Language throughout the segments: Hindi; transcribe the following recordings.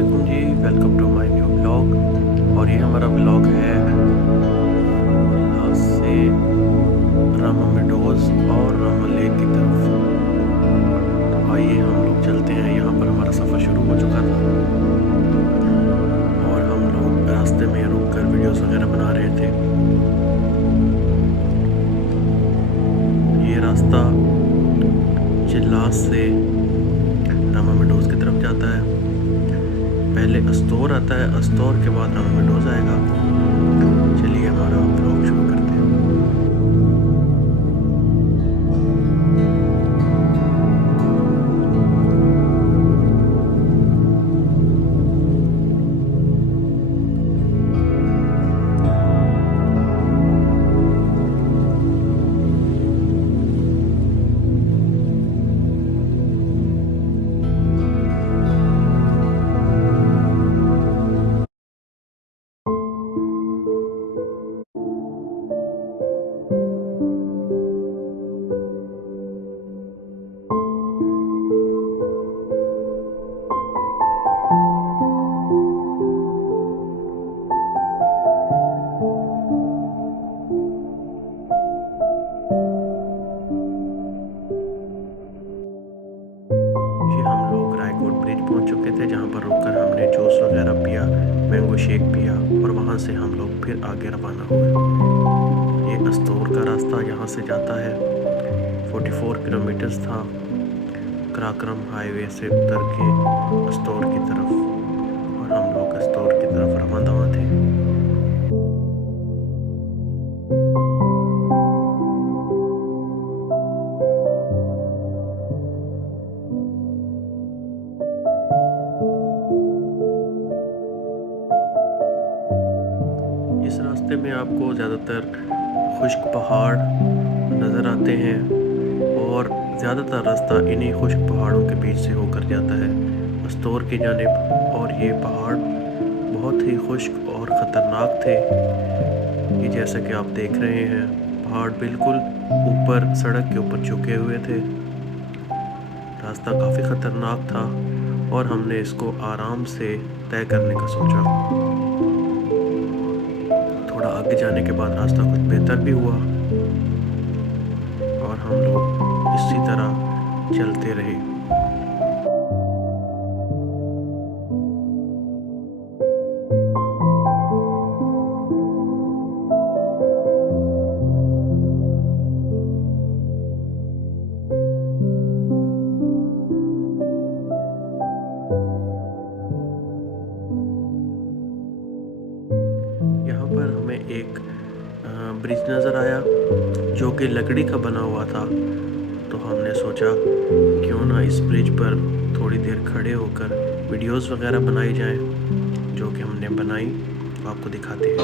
वालेकुम जी, welcome to my new blog. और ये हमारा ब्लॉग है लास से रामा मेडोज़ और रामा लेक की तरफ। तो आइए हम लोग चलते हैं। यहाँ पर हमारा सफ़र शुरू हो चुका था और हम लोग रास्ते में रुक कर वीडियोस वगैरह बना रहे थे। ये रास्ता चिल्लास से रामा मेडोज़ की तरफ जाता है। पहले अस्तौर आता है, अस्तौर के बाद रामा मेडोज़ आएगा। चलिए हमारा ब्लॉग शुरू करते हैं। ये हम लोग रायकोट ब्रिज पहुंच चुके थे, जहां पर रुककर हमने जूस वगैरह पिया, मैंगो शेक पिया और वहां से हम लोग फिर आगे रवाना हुए। ये अस्तौर का रास्ता यहाँ से जाता है। 44 किलोमीटर्स था कराक्रम हाईवे से उतर के अस्तौर की तरफ, और हम लोग अस्तौर की तरफ रवाना थे। इस रास्ते में आपको ज़्यादातर खुश्क पहाड़ नज़र आते हैं और ज़्यादातर रास्ता इन्हीं खुश्क पहाड़ों के बीच से होकर जाता है अस्तौर की जानिब। और ये पहाड़ बहुत ही खुश्क और ख़तरनाक थे। ये जैसा कि आप देख रहे हैं, पहाड़ बिल्कुल ऊपर सड़क के ऊपर झुके हुए थे। रास्ता काफ़ी ख़तरनाक था और हमने इसको आराम से तय करने का सोचा। थोड़ा आगे जाने के बाद रास्ता कुछ बेहतर भी हुआ और हम लोग इसी तरह चलते रहे। यहाँ पर हमें एक ब्रिज नज़र आया जो कि लकड़ी का बना हुआ था। तो हमने सोचा क्यों ना इस ब्रिज पर थोड़ी देर खड़े होकर वीडियोस वगैरह बनाई जाएं, जो कि हमने बनाई। आपको दिखाते हैं।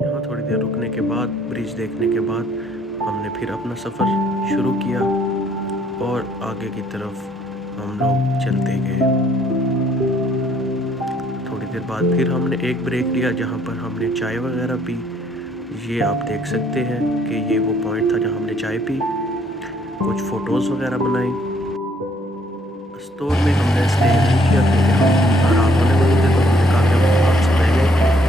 यहाँ थोड़ी देर रुकने के बाद, ब्रिज देखने के बाद, हमने फिर अपना सफ़र शुरू किया और आगे की तरफ हम लोग चलते गए। थोड़ी देर बाद फिर हमने एक ब्रेक लिया, जहाँ पर हमने चाय वगैरह पी। ये आप देख सकते हैं कि ये वो पॉइंट था जहाँ हमने चाय पी, कुछ फ़ोटोज़ वगैरह बनाई। स्टोर में हमने स्टे नहीं किया क्योंकि हम रात होने वाले थे, तो हमने कहा कि हम आपसे पहले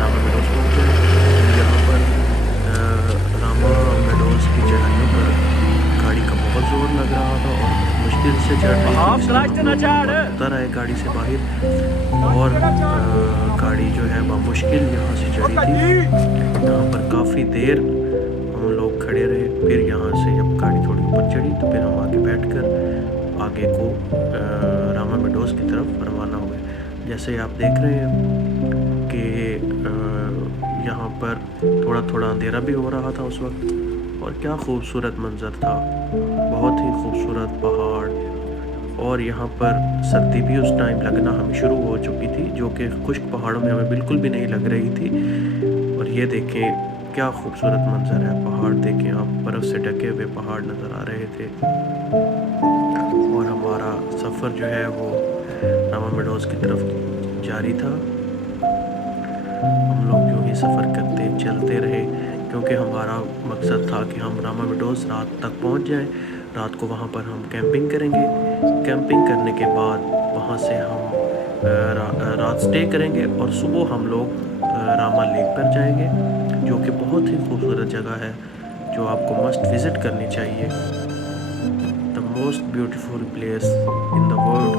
रामा मेडोज़ पहुँच जाए। यहाँ पर रामा मेडोज़ की चढ़ाइयों पर गाड़ी का बहुत ज़ोर लग रहा था और मुश्किल से चढ़ रही थी। उतर आए गाड़ी से बाहर और गाड़ी जो है वह मुश्किल यहाँ से चढ़ी थी। यहाँ पर काफ़ी देर हम लोग खड़े रहे। फिर यहाँ से जब गाड़ी थोड़ी ऊपर चढ़ी तो फिर हम आगे बैठकर आगे को रामा मेडोज़ की तरफ रवाना हुए। जैसे आप देख रहे हैं कि यहाँ पर थोड़ा थोड़ा अंधेरा भी हो रहा था उस वक्त, और क्या खूबसूरत मंज़र था, बहुत ही खूबसूरत पहाड़। और यहाँ पर सर्दी भी उस टाइम लगना हमें शुरू हो चुकी थी, जो कि खुश्क पहाड़ों में हमें बिल्कुल भी नहीं लग रही थी। और ये देखें क्या खूबसूरत मंज़र है, पहाड़ देखें आप, बर्फ़ से ढके हुए पहाड़ नज़र आ रहे थे। और हमारा सफ़र जो है वो रामा मेडोज़ की तरफ जारी था। हम लोग यूँ ही सफ़र करते चलते रहे, क्योंकि हमारा मकसद था कि हम रामा मेडोज़ रात तक पहुंच जाएं। रात को वहां पर हम कैंपिंग करेंगे। कैंपिंग करने के बाद वहां से हम रात स्टे करेंगे और सुबह हम लोग रामा लेक पर जाएंगे, जो कि बहुत ही खूबसूरत जगह है, जो आपको मस्ट विज़िट करनी चाहिए। The most beautiful place in the world,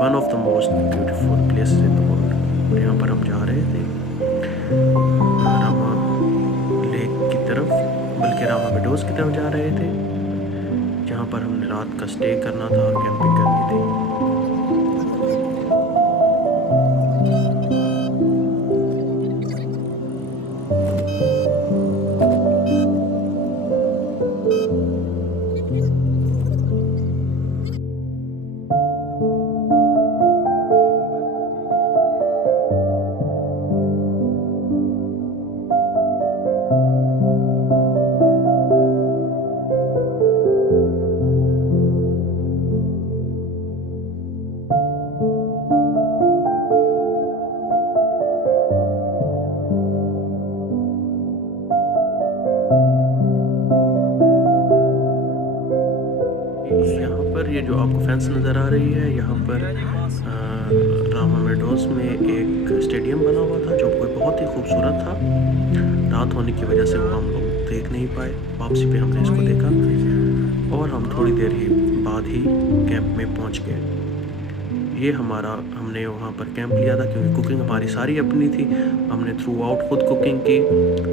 one of the most beautiful places in the world. और यहाँ पर हम जा रहे थे रामा लेक की तरफ, बल्कि रामा मेडोज़ की तरफ जा रहे थे, जहाँ पर हमने रात का स्टे करना था, कैंपिंग करनी थी। यहाँ पर ये जो आपको फेंस नज़र आ रही है, यहाँ पर रामा मेडोज़ में एक स्टेडियम बना हुआ था, जो कोई बहुत ही खूबसूरत था। रात होने की वजह से वो हम लोग देख नहीं पाए। वापसी पे हमने इसको देखा और हम थोड़ी देर ही बाद ही कैंप में पहुँच गए। ये हमने वहाँ पर कैंप लिया था, क्योंकि कुकिंग हमारी सारी अपनी थी। हमने थ्रू आउट खुद कुकिंग की।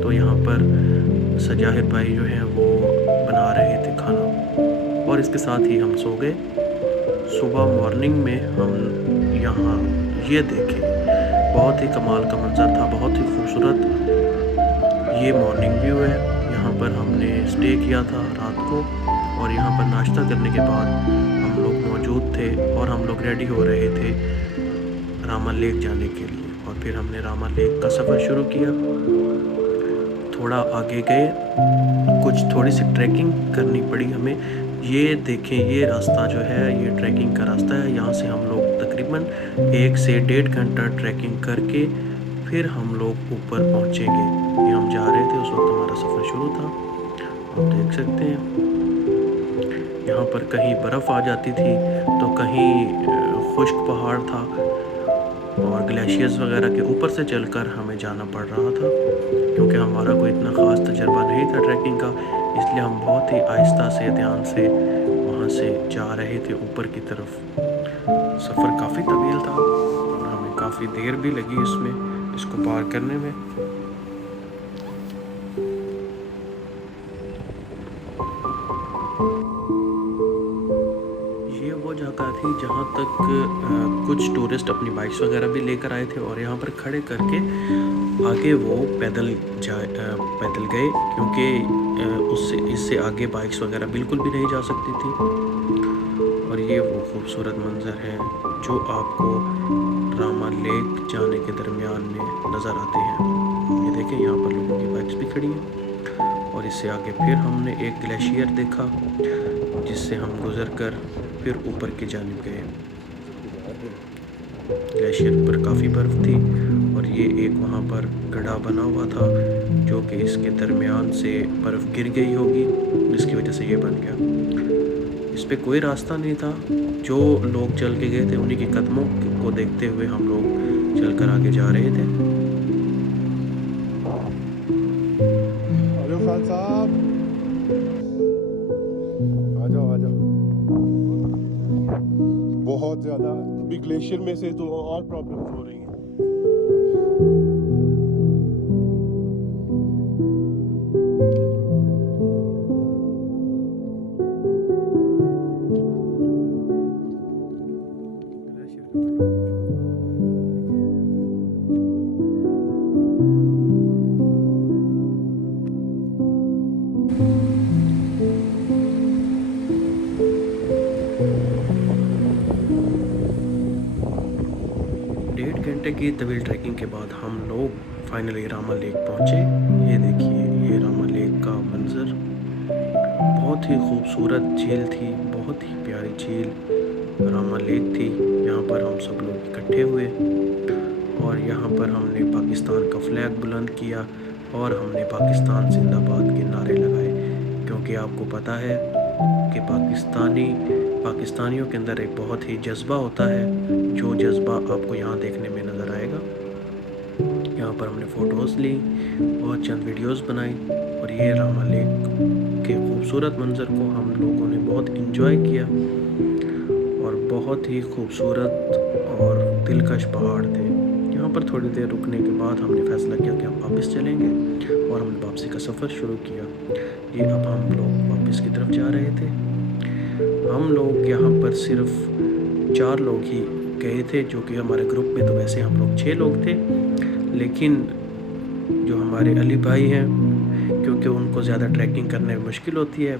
तो यहाँ पर सजाहिर भाई जो हैं वो बना रहे थे खाना, और इसके साथ ही हम सो गए। सुबह मॉर्निंग में हम यहाँ ये देखें, बहुत ही कमाल का मंज़र था, बहुत ही खूबसूरत ये मॉर्निंग व्यू है। यहाँ पर हमने स्टे किया था रात को, और यहाँ पर नाश्ता करने के बाद हम लोग मौजूद थे और हम लोग रेडी हो रहे थे रामा लेक जाने के लिए। और फिर हमने रामा लेक का सफ़र शुरू किया। थोड़ा आगे गए, थोड़ी सी ट्रैकिंग करनी पड़ी हमें। ये देखें, ये रास्ता जो है ये ट्रैकिंग का रास्ता है। यहाँ से हम लोग तकरीबन 1 से 1.5 घंटा ट्रैकिंग करके फिर हम लोग ऊपर पहुँचेंगे। ये हम जा रहे थे, उस वक्त हमारा सफ़र शुरू था। आप देख सकते हैं यहाँ पर कहीं बर्फ़ आ जाती थी, तो कहीं खुश्क पहाड़ था, और ग्लेशियर्स वगैरह के ऊपर से चलकर हमें जाना पड़ रहा था। क्योंकि हमारा कोई इतना ख़ास तजर्बा नहीं था ट्रैकिंग का, इसलिए हम बहुत ही आहिस्ता से, ध्यान से वहाँ से जा रहे थे ऊपर की तरफ। सफ़र काफ़ी तवील था और हमें काफ़ी देर भी लगी इसको पार करने में। ये वो जगह थी जहाँ तक कुछ टूरिस्ट अपनी बाइक्स वगैरह भी लेकर आए थे, और यहाँ पर खड़े करके आगे वो पैदल गए, क्योंकि इससे आगे बाइक्स वगैरह बिल्कुल भी नहीं जा सकती थी। और ये वो खूबसूरत मंज़र है जो आपको रामा लेक जाने के दरमियान में नज़र आते हैं। ये देखें, यहाँ पर लोगों की बाइक्स भी खड़ी हैं। और इससे आगे फिर हमने एक ग्लेशियर देखा, जिससे हम गुज़र कर फिर ऊपर की जानिब गए। ग्लेशियर पर काफ़ी बर्फ़ थी, और ये एक वहाँ पर गड्ढा बना हुआ था, जो कि इसके दरमियान से बर्फ़ गिर गई होगी, जिसकी वजह से ये बन गया। इस पे कोई रास्ता नहीं था। जो लोग चल के गए थे, उन्हीं के कदमों को देखते हुए हम लोग चलकर आगे जा रहे थे। हेलो खान साहब, आ जाओ। बहुत ज़्यादा बिग ग्लेशियर में से तो और प्रॉब्लम्स हो रही हैं। घंटे की तवील ट्रैकिंग के बाद हम लोग फाइनली रामा लेक पहुँचे। ये देखिए, ये रामा लेक का मंज़र, बहुत ही खूबसूरत झील थी, बहुत ही प्यारी झील। रामा लेक थी। यहाँ पर हम सब लोग इकट्ठे हुए और यहाँ पर हमने पाकिस्तान का फ्लैग बुलंद किया और हमने पाकिस्तान जिंदाबाद के नारे लगाए, क्योंकि आपको पता है कि पाकिस्तानियों के अंदर एक बहुत ही जज्बा होता है, जो जज्बा आपको यहाँ देखने में नज़र आएगा। यहाँ पर हमने फ़ोटोज़ ली और चंद वीडियोस बनाई और ये रामा लेक के खूबसूरत मंज़र को हम लोगों ने बहुत इंजॉय किया और बहुत ही खूबसूरत और दिलकश पहाड़ थे। यहाँ पर थोड़ी देर रुकने के बाद हमने फ़ैसला किया कि हम वापस चलेंगे और हमने वापसी का सफ़र शुरू किया। ये अब हम लोग वापस की तरफ जा रहे थे। हम लोग यहाँ पर सिर्फ 4 लोग ही गए थे, जो कि हमारे ग्रुप में तो वैसे हम लोग 6 लोग थे, लेकिन जो हमारे अली भाई हैं, क्योंकि उनको ज़्यादा ट्रैकिंग करने में मुश्किल होती है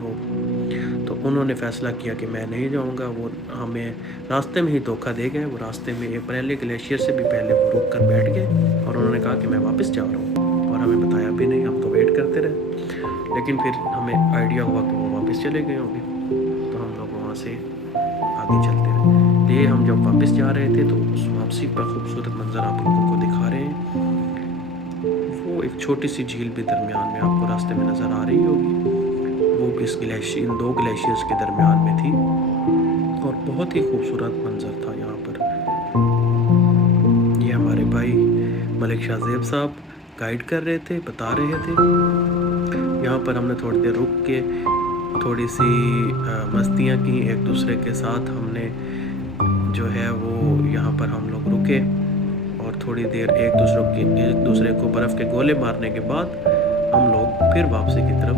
तो उन्होंने फ़ैसला किया कि मैं नहीं जाऊंगा। वो हमें रास्ते में ही धोखा दे गए। वो रास्ते में एक पहले ग्लेशियर से भी पहले वो रुक कर बैठ गए और उन्होंने कहा कि मैं वापस जा रहा हूँ, और हमें बताया भी नहीं। हम तो वेट करते रहे, लेकिन फिर हमें आइडिया हुआ कि वो वापस चले गए होंगे, तो हम लोग वहाँ से आगे चलते रहे। ये हम जब वापस जा रहे थे तो उस वापसी का खूबसूरत मंजर आप लोगों को दिखा रहे हैं। वो एक छोटी सी झील भी दरमियान में आपको रास्ते में नज़र आ रही होगी। वो भी इन 2 ग्लेशियर्स के दरमियान में थी और बहुत ही खूबसूरत मंजर था यहाँ पर। ये हमारे भाई मलिक शाहजेब साहब गाइड कर रहे थे, बता रहे थे। यहाँ पर हमने थोड़ी देर रुक के थोड़ी सी मस्तियाँ की एक दूसरे के साथ। हमने जो है वो यहाँ पर हम लोग रुके और थोड़ी देर एक दूसरे को बर्फ़ के गोले मारने के बाद हम लोग फिर वापसी की तरफ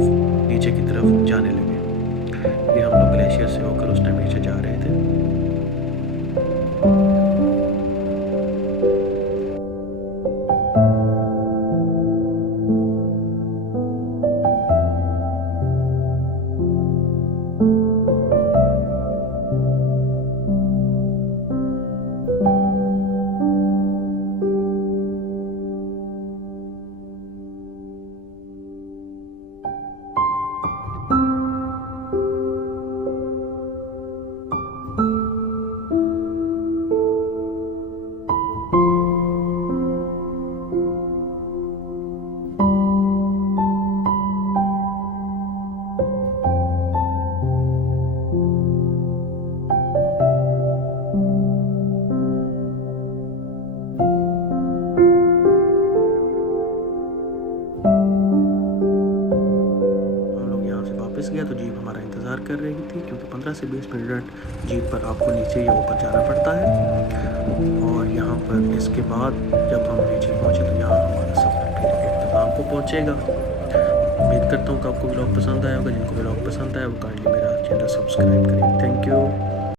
नीचे की तरफ जाने लगे। ये हम लोग ग्लेशियर से होकर उस टाइम नीचे जा रहे थे। गया तो जीप हमारा इंतज़ार कर रही थी, क्योंकि 15 से 20 मिनट जीप पर आपको नीचे या ऊपर जाना पड़ता है। और यहाँ पर इसके बाद जब हम नीचे पहुँचे तो यहाँ हमारा सफ़र फिर इख्तिताम को पहुँचेगा। उम्मीद करता हूँ कि आपको व्लॉग पसंद आया होगा। जिनको व्लॉग पसंद आया वो काइंडली मेरा चैनल सब्सक्राइब करें। Thank you.